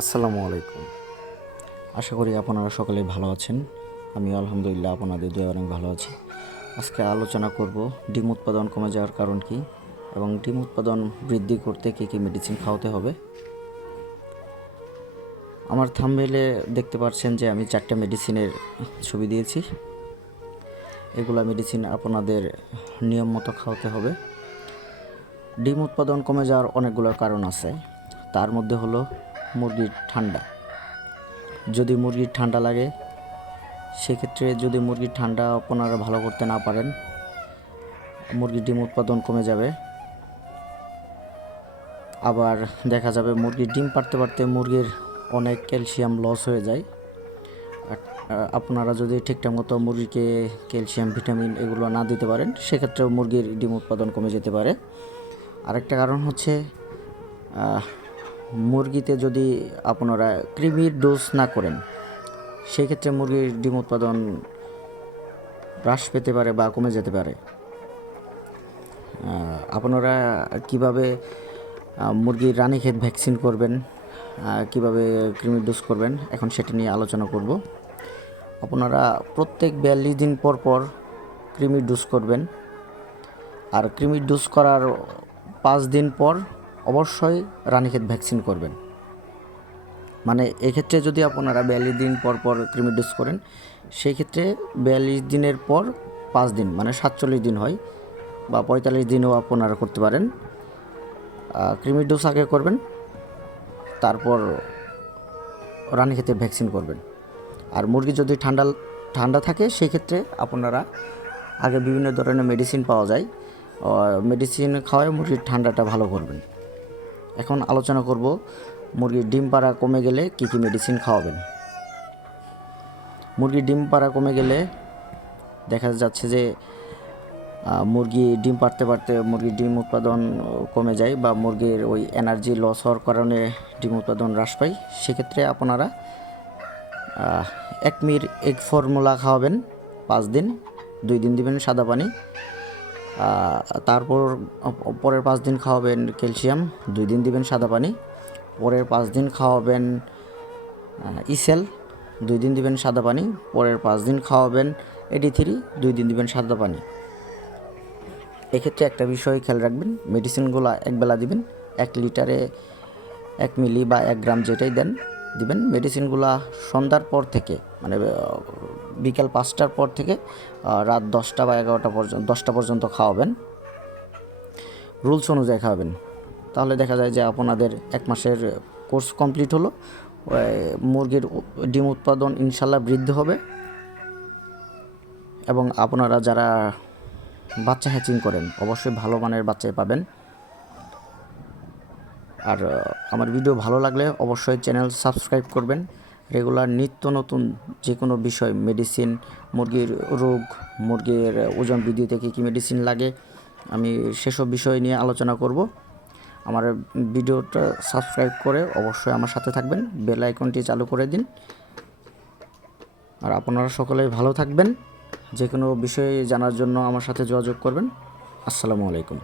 আসসালামু আলাইকুম। আশা করি আপনারা সকলেই ভালো আছেন। আমি আলহামদুলিল্লাহ আপনাদের দয়ায় অনেক ভালো আছি। আজকে আলোচনা করব ডিম উৎপাদন কমে যাওয়ার কারণ কি এবং ডিম উৎপাদন বৃদ্ধি করতে কী কী মেডিসিন খাওয়াতে হবে। আমার থাম্বনেইলে দেখতে পাচ্ছেন যে আমি 4টা মেডিসিনের ছবি দিয়েছি। এগুলা মেডিসিন আপনাদের নিয়ম মতো খাওয়াতে হবে। ডিম উৎপাদন কমে যাওয়ার অনেকগুলো কারণ আছে। তার মধ্যে হলো মুরগির ঠান্ডা। যদি মুরগির ঠান্ডা লাগে, সেক্ষেত্রে যদি মুরগির ঠান্ডা আপনারা ভালো করতে না পারেন, মুরগির ডিম উৎপাদন কমে যাবে। আবার দেখা যাবে মুরগির ডিম পারতে পারতে মুরগির অনেক ক্যালসিয়াম লস হয়ে যায়। আপনারা যদি ঠিকঠাক মতো মুরগিকে ক্যালসিয়াম, ভিটামিন এগুলো না দিতে পারেন, সেক্ষেত্রেও মুরগির ডিম উৎপাদন কমে যেতে পারে। আরেকটা কারণ হচ্ছে মুরগিতে যদি আপনারা কৃমির ডোজ না করেন, সেক্ষেত্রে মুরগির ডিম উৎপাদন হ্রাস পেতে পারে বা কমে যেতে পারে। আপনারা কিভাবে মুরগির রানীক্ষেত ভ্যাকসিন করবেন, কিভাবে কৃমির ডোজ করবেন, এখন সেটা নিয়ে আলোচনা করব। আপনারা প্রত্যেক 42 দিন পর পর কৃমির ডোজ করবেন। আর কৃমির ডোজ করার 5 দিন পর অবশ্যই রানীক্ষেত ভ্যাকসিন করবেন। মানে এক্ষেত্রে যদি আপনারা 42 দিন পর পর কৃমির ডোজ করেন, সেই ক্ষেত্রে 42 দিনের পর 5 দিন মানে 47 দিন হয়, বা 45 দিনও আপনারা করতে পারেন। কৃমির ডোজ আগে করবেন, তারপর রানীক্ষেতের ভ্যাকসিন করবেন। আর মুরগি যদি ঠান্ডা থাকে, সেই ক্ষেত্রে আপনারা আগে বিভিন্ন ধরনের মেডিসিন পাওয়া যায়, মেডিসিন খাওয়ায় মুরগির ঠান্ডাটা ভালো করবেন। এখন আলোচনা করব মুরগির ডিম পাড়া কমে গেলে কী কী মেডিসিন খাওয়াবেন। মুরগির ডিম পাড়া কমে গেলে দেখা যাচ্ছে যে মুরগি ডিম পারতে পারতে মুরগির ডিম উৎপাদন কমে যায়, বা মুরগির ওই এনার্জি লস হওয়ার কারণে ডিম উৎপাদন হ্রাস পায়। সেক্ষেত্রে আপনারা একমির এগ ফর্মুলা খাওয়াবেন 5 দিন, 2 দিন দিবেন সাদা পানি। তারপর পরের 5 দিন খাওয়াবেন ক্যালসিয়াম, 2 দিন দিবেন সাদা পানি। পরের 5 দিন খাওয়াবেন ইসেল, 2 দিন দিবেন সাদা পানি। পরের 5 দিন খাওয়াবেন এডি3, 2 দিন দিবেন সাদা পানি। এক্ষেত্রে একটা বিষয় খেয়াল রাখবেন, মেডিসিনগুলো একবেলা দিবেন। 1 লিটারে 1 মিলি বা 1 গ্রাম যেটাই দেন দিবেন। মেডিসিনগুলো সন্ধ্যার পর থেকে, মানে বিকাল 5টার পর থেকে রাত 10টা বা 11টা পর্যন্ত, 10টা পর্যন্ত খাওয়াবেন। রুলস অনুযায়ী খাওয়াবেন। তাহলে দেখা যায় যে আপনাদের 1 মাসের কোর্স কমপ্লিট হলো। মুরগির ডিম উৎপাদন ইনশাল্লাহ বৃদ্ধি হবে। এবং আপনারা যারা বাচ্চা হ্যাচিং করেন, অবশ্যই ভালো মানের বাচ্চাই পাবেন। আর আমার ভিডিও ভালো লাগলে অবশ্যই চ্যানেল সাবস্ক্রাইব করবেন। রেগুলার নিত্য নতুন যে কোনো বিষয়, মেডিসিন, মুরগির রোগ, মুরগির ওজন বৃদ্ধিতে কী কী মেডিসিন লাগে, আমি সেসব বিষয় নিয়ে আলোচনা করব। আমার ভিডিওটা সাবস্ক্রাইব করে অবশ্যই আমার সাথে থাকবেন, বেল আইকনটি চালু করে দিন। আর আপনারা সকলেই ভালো থাকবেন। যে কোনো বিষয়ে জানার জন্য আমার সাথে যোগাযোগ করবেন। আসসালামু আলাইকুম।